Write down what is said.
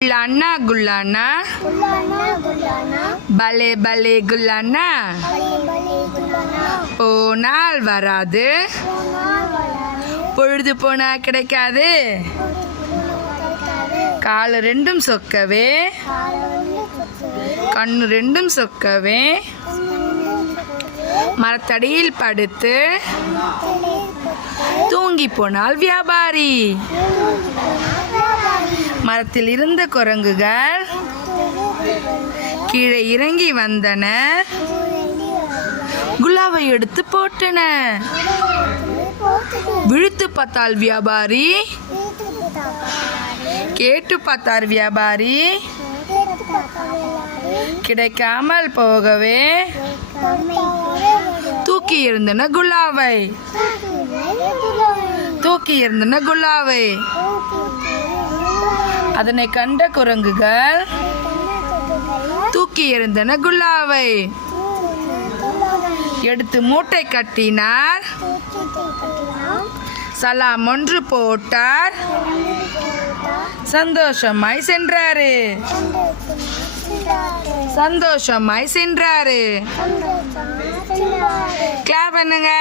गुलाना गुलाना பலே பலே குல்லானா போனால் வராது பொழுது போனா கிடைக்காது காலு ரெண்டும் சொக்கவே கண்ணு ரெண்டும் சொக்கவே மரத்தடியில் படுத்து தூங்கி போனால் வியாபாரி மரத்தில் இருந்த குரங்குகள் கீழே இறங்கி வந்தன குலாவை எடுத்து போட்டன விழித்து பார்த்தால் வியாபாரி கேட்டு பார்த்தார் வியாபாரி கிடைக்காமல் போகவே தூக்கி இருந்தன குலாவை அதனை கண்ட குரங்குகள் தூக்கி இருந்தன குல்லாவை எடுத்து மூட்டை கட்டினார் சலாம் ஒன்று போட்டார் சந்தோஷமாய் சென்றாரு கிளாப் பண்ணுங்க.